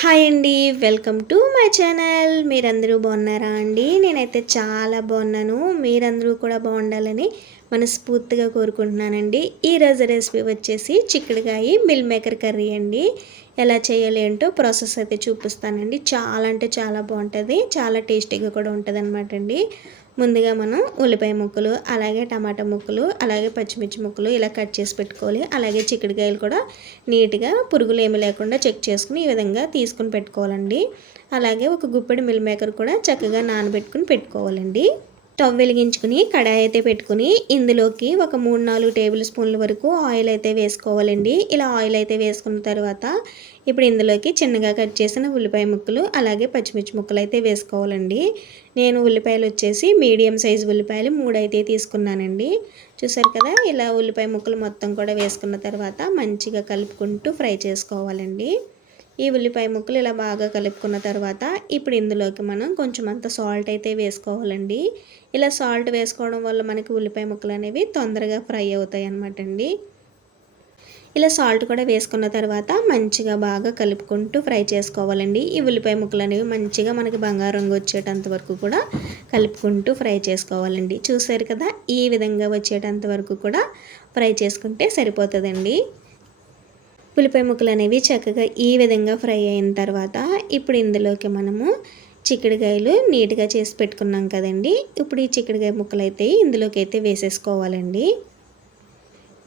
Hi అండి welcome to my channel. మీరందరూ బాగున్నారా అండి? నేనైతే చాలా బాగున్నాను. మీరందరూ కూడా బాగుండాలని మనస్ఫూర్తిగా కోరుకుంటున్నానండి. ఈరోజు రెసిపీ వచ్చేసి చిక్కుడుకాయ మిల్ మేకర్ కర్రీ అండి. ఎలా చేయాలి ఏంటో ప్రాసెస్ అయితే చూపిస్తానండి. చాలా అంటే చాలా బాగుంటుంది. చాలా టేస్టీగా కూడా ఉంటుంది అనమాట అండి. ముందుగా మనం ఉల్లిపాయ ముక్కలు అలాగే టమాటా ముక్కలు అలాగే పచ్చిమిర్చి ముక్కలు ఇలా కట్ చేసి పెట్టుకోవాలి. అలాగే చిక్కుడుకాయలు కూడా నీట్గా పురుగులు ఏమి లేకుండా చెక్ చేసుకుని ఈ విధంగా తీసుకుని పెట్టుకోవాలండి. అలాగే ఒక గుప్పెడు మిల్ మేకర్ కూడా చక్కగా నానబెట్టుకుని పెట్టుకోవాలండి. స్టవ్ వెలిగించుకుని కడాయి అయితే పెట్టుకుని ఇందులోకి ఒక మూడు నాలుగు టేబుల్ స్పూన్ల వరకు ఆయిల్ అయితే వేసుకోవాలండి. ఇలా ఆయిల్ అయితే వేసుకున్న తర్వాత ఇప్పుడు ఇందులోకి చిన్నగా కట్ చేసిన ఉల్లిపాయ ముక్కలు అలాగే పచ్చిమిర్చి ముక్కలు అయితే వేసుకోవాలండి. నేను ఉల్లిపాయలు వచ్చేసి మీడియం సైజు ఉల్లిపాయలు మూడు అయితే తీసుకున్నానండి. చూసారు కదా ఇలా ఉల్లిపాయ ముక్కలు మొత్తం కూడా వేసుకున్న తర్వాత మంచిగా కలుపుకుంటూ ఫ్రై చేసుకోవాలండి. ఈ ఉల్లిపాయ ముక్కలు ఇలా బాగా కలుపుకున్న తర్వాత ఇప్పుడు ఇందులోకి మనం కొంచెం అంత సాల్ట్ అయితే వేసుకోవాలండి. ఇలా సాల్ట్ వేసుకోవడం వల్ల మనకి ఉల్లిపాయ ముక్కలు అనేవి తొందరగా ఫ్రై అవుతాయి అన్నమాట అండి. ఇలా సాల్ట్ కూడా వేసుకున్న తర్వాత మంచిగా బాగా కలుపుకుంటూ ఫ్రై చేసుకోవాలండి. ఈ ఉల్లిపాయ ముక్కలు అనేవి మంచిగా మనకి బంగారం రంగు వచ్చేటంత వరకు కూడా కలుపుకుంటూ ఫ్రై చేసుకోవాలండి. చూసారు కదా? ఈ విధంగా వచ్చేటంత వరకు కూడా ఫ్రై చేసుకుంటే సరిపోతుందండి. ఉల్లిపాయ ముక్కలు అనేవి చక్కగా ఈ విధంగా ఫ్రై అయిన తర్వాత ఇప్పుడు ఇందులోకి మనము చిక్కుడుకాయలు నీట్గా చేసి పెట్టుకున్నాం కదండి. ఇప్పుడు ఈ చిక్కుడుకాయ ముక్కలు అయితే ఇందులోకి అయితే వేసేసుకోవాలండి.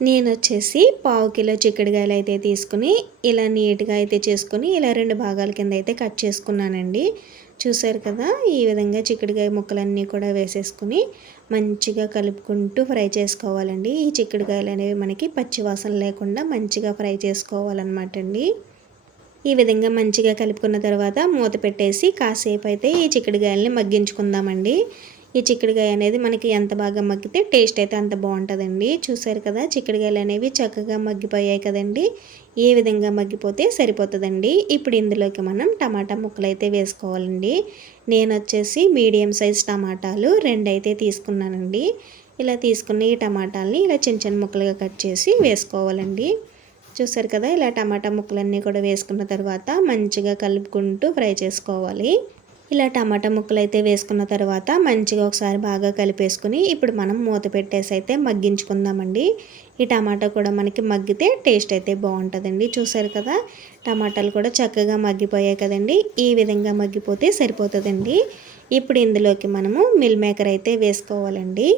నేను వచ్చేసి పావు కిలో చిక్కుడుకాయలు అయితే తీసుకుని ఇలా నీట్గా అయితే చేసుకుని ఇలా రెండు భాగాల కింద అయితే కట్ చేసుకున్నానండి. చూసారు కదా ఈ విధంగా చిక్కుడుకాయ ముక్కలన్నీ కూడా వేసేసుకుని మంచిగా కలుపుకుంటూ ఫ్రై చేసుకోవాలండి. ఈ చిక్కుడుకాయలు అనేవి మనకి పచ్చివాసన లేకుండా మంచిగా ఫ్రై చేసుకోవాలన్నమాట అండి. ఈ విధంగా మంచిగా కలుపుకున్న తర్వాత మూత పెట్టేసి కాసేపు అయితే ఈ చిక్కుడుకాయలని మగ్గించుకుందామండి. ఈ చిక్కుడుకాయ అనేది మనకి ఎంత బాగా మగ్గితే టేస్ట్ అయితే అంత బాగుంటుందండి. చూసారు కదా చిక్కుడుకాయలు అనేవి చక్కగా మగ్గిపోయాయి కదండి. ఏ విధంగా మగ్గిపోతే సరిపోతుందండి. ఇప్పుడు ఇందులోకి మనం టమాటా ముక్కలు అయితే వేసుకోవాలండి. నేను వచ్చేసి మీడియం సైజ్ టమాటాలు రెండు అయితే తీసుకున్నానండి. ఇలా తీసుకున్న ఈ టమాటాలని ఇలా చిన్న చిన్న ముక్కలుగా కట్ చేసి వేసుకోవాలండి. చూసారు కదా ఇలా టమాటా ముక్కలన్నీ కూడా వేసుకున్న తర్వాత మంచిగా కలుపుకుంటూ ఫ్రై చేసుకోవాలి. ఇలా టమాటా ముక్కలు అయితే వేసుకున్న తర్వాత మంచిగా ఒకసారి బాగా కలిపేసుకుని ఇప్పుడు మనం మూత పెట్టేసి అయితే మగ్గించుకుందామండి. ఈ టమాటా కూడా మనకి మగ్గితే టేస్ట్ అయితే బాగుంటుందండి. చూసారు కదా టమాటాలు కూడా చక్కగా మగ్గిపోయాయి కదండి. ఈ విధంగా మగ్గిపోతే సరిపోతుందండి. ఇప్పుడు ఇందులోకి మనము మిల్ మేకర్ అయితే వేసుకోవాలండి.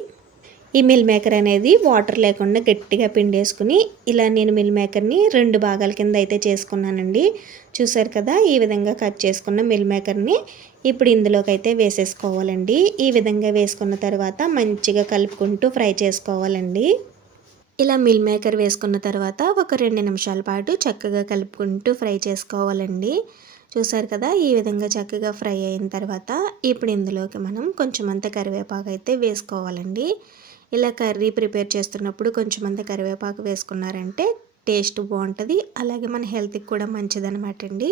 ఈ మిల్ మేకర్ అనేది వాటర్ లేకుండా గట్టిగా పిండేసుకుని ఇలా నేను మిల్ మేకర్ని రెండు భాగాల కింద అయితే చేసుకున్నానండి. చూసారు కదా ఈ విధంగా కట్ చేసుకున్న మిల్ మేకర్ని ఇప్పుడు ఇందులోకి అయితే వేసేసుకోవాలండి. ఈ విధంగా వేసుకున్న తర్వాత మంచిగా కలుపుకుంటూ ఫ్రై చేసుకోవాలండి. ఇలా మిల్ మేకర్ వేసుకున్న తర్వాత ఒక రెండు నిమిషాల పాటు చక్కగా కలుపుకుంటూ ఫ్రై చేసుకోవాలండి. చూసారు కదా ఈ విధంగా చక్కగా ఫ్రై అయిన తర్వాత ఇప్పుడు ఇందులోకి మనం కొంచెం అంత కరివేపాకు అయితే వేసుకోవాలండి. ఇలా కర్రీ ప్రిపేర్ చేస్తున్నప్పుడు కొంచెం అంత కరివేపాకు వేసుకున్నారంటే టేస్ట్ బాగుంటుంది. అలాగే మన హెల్త్కి కూడా మంచిదనమాట అండి.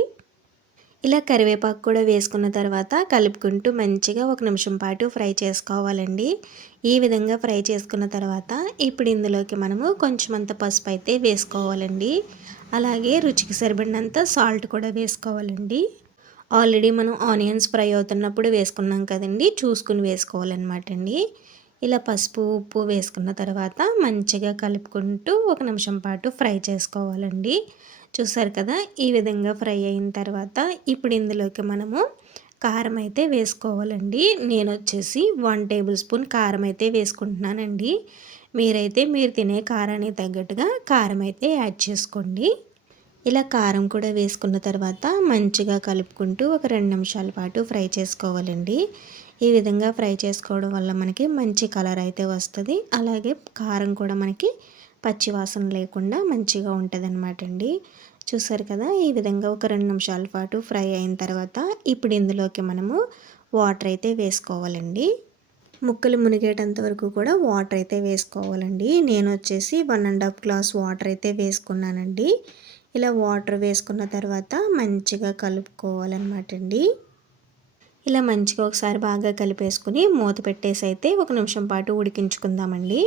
ఇలా కరివేపాకు కూడా వేసుకున్న తర్వాత కలుపుకుంటూ మంచిగా ఒక నిమిషం పాటు ఫ్రై చేసుకోవాలండి. ఈ విధంగా ఫ్రై చేసుకున్న తర్వాత ఇప్పుడు ఇందులోకి మనము కొంచెం అంత పసుపు అయితే వేసుకోవాలండి. అలాగే రుచికి సరిపడినంత సాల్ట్ కూడా వేసుకోవాలండి. ఆల్రెడీ మనం ఆనియన్స్ ఫ్రై అవుతున్నప్పుడు వేసుకున్నాం కదండి చూసుకుని వేసుకోవాలన్నమాట అండి. ఇలా పసుపు ఉప్పు వేసుకున్న తర్వాత మంచిగా కలుపుకుంటూ ఒక నిమిషం పాటు ఫ్రై చేసుకోవాలండి. చూసారు కదా ఈ విధంగా ఫ్రై అయిన తర్వాత ఇప్పుడు ఇందులోకి మనము కారం అయితే వేసుకోవాలండి. నేను వచ్చేసి వన్ టేబుల్ స్పూన్ కారం అయితే వేసుకుంటున్నానండి. మీరైతే మీరు తినే కారానికి తగ్గట్టుగా కారం అయితే యాడ్ చేసుకోండి. ఇలా కారం కూడా వేసుకున్న తర్వాత మంచిగా కలుపుకుంటూ ఒక రెండు నిమిషాల పాటు ఫ్రై చేసుకోవాలండి. ఈ విధంగా ఫ్రై చేసుకోవడం వల్ల మనకి మంచి కలర్ అయితే వస్తుంది. అలాగే కారం కూడా మనకి పచ్చి వాసన లేకుండా మంచిగా ఉంటుంది అనమాట అండి. చూసారు కదా ఈ విధంగా ఒక రెండు నిమిషాల పాటు ఫ్రై అయిన తర్వాత ఇప్పుడు ఇందులోకి మనము వాటర్ అయితే వేసుకోవాలండి. ముక్కలు మునిగేటంత వరకు కూడా వాటర్ అయితే వేసుకోవాలండి. నేను వచ్చేసి one and half glass water అయితే వేసుకున్నానండి. ఇలా వాటర్ వేసుకున్న తర్వాత మంచిగా కలుపుకోవాలన్నమాట అండి. ఇలా మంచిగా ఒకసారి బాగా కలిపేసుకుని మూత పెట్టేసి అయితే ఒక నిమిషం పాటు ఉడికించుకుందామండి.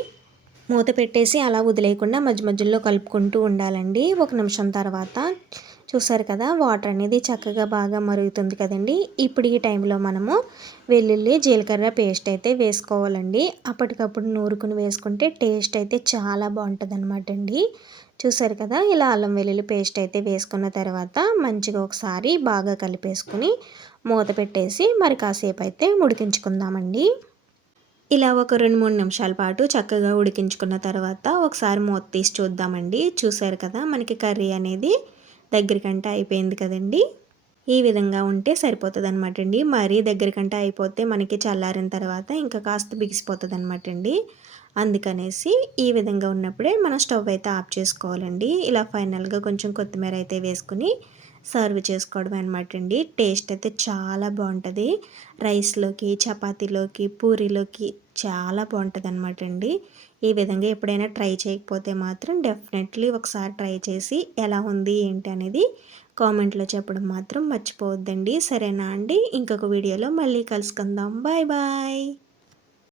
మూత పెట్టేసి అలా వదిలేయకుండా మధ్య మధ్యలో కలుపుకుంటూ ఉండాలండి. ఒక నిమిషం తర్వాత చూసారు కదా వాటర్ అనేది చక్కగా బాగా మరుగుతుంది కదండి. ఇప్పుడు ఈ టైంలో మనము వెల్లుల్లి జీలకర్ర పేస్ట్ అయితే వేసుకోవాలండి. అప్పటికప్పుడు నూరుకుని వేసుకుంటే టేస్ట్ అయితే చాలా బాగుంటుంది అనమాట అండి. చూసారు కదా ఇలా అల్లం వెల్లుల్లి పేస్ట్ అయితే వేసుకున్న తర్వాత మంచిగా ఒకసారి బాగా కలిపేసుకుని మూత పెట్టేసి మరి కాసేపు అయితే ఉడికించుకుందామండి ఇలా ఒక రెండు మూడు నిమిషాల పాటు చక్కగా ఉడికించుకున్న తర్వాత ఒకసారి మూత తీసి చూద్దామండి. చూసారు కదా మనకి కర్రీ అనేది దగ్గరికంటే అయిపోయింది కదండి. ఈ విధంగా ఉంటే సరిపోతుంది అనమాట అండి మరీ దగ్గరికంటే అయిపోతే మనకి చల్లారిన తర్వాత ఇంకా కాస్త బిగిసిపోతుంది అనమాట అండి అందుకనేసి ఈ విధంగా ఉన్నప్పుడే మనం స్టవ్ అయితే ఆఫ్ చేసుకోవాలండి. ఇలా ఫైనల్గా కొంచెం కొత్తిమీర అయితే వేసుకుని సర్వ్ చేసుకోవడం అనమాట అండి. టేస్ట్ అయితే చాలా బాగుంటుంది. రైస్లోకి చపాతీలోకి పూరీలోకి చాలా బాగుంటుంది అనమాట అండి. ఈ విధంగా ఎప్పుడైనా ట్రై చేయకపోతే మాత్రం డెఫినెట్లీ ఒకసారి ట్రై చేసి ఎలా ఉంది ఏంటి అనేది కామెంట్లో చెప్పడం మాత్రం మర్చిపోవద్దండి. సరేనా అండి? ఇంకొక వీడియోలో మళ్ళీ కలుసుకుందాం. Bye bye.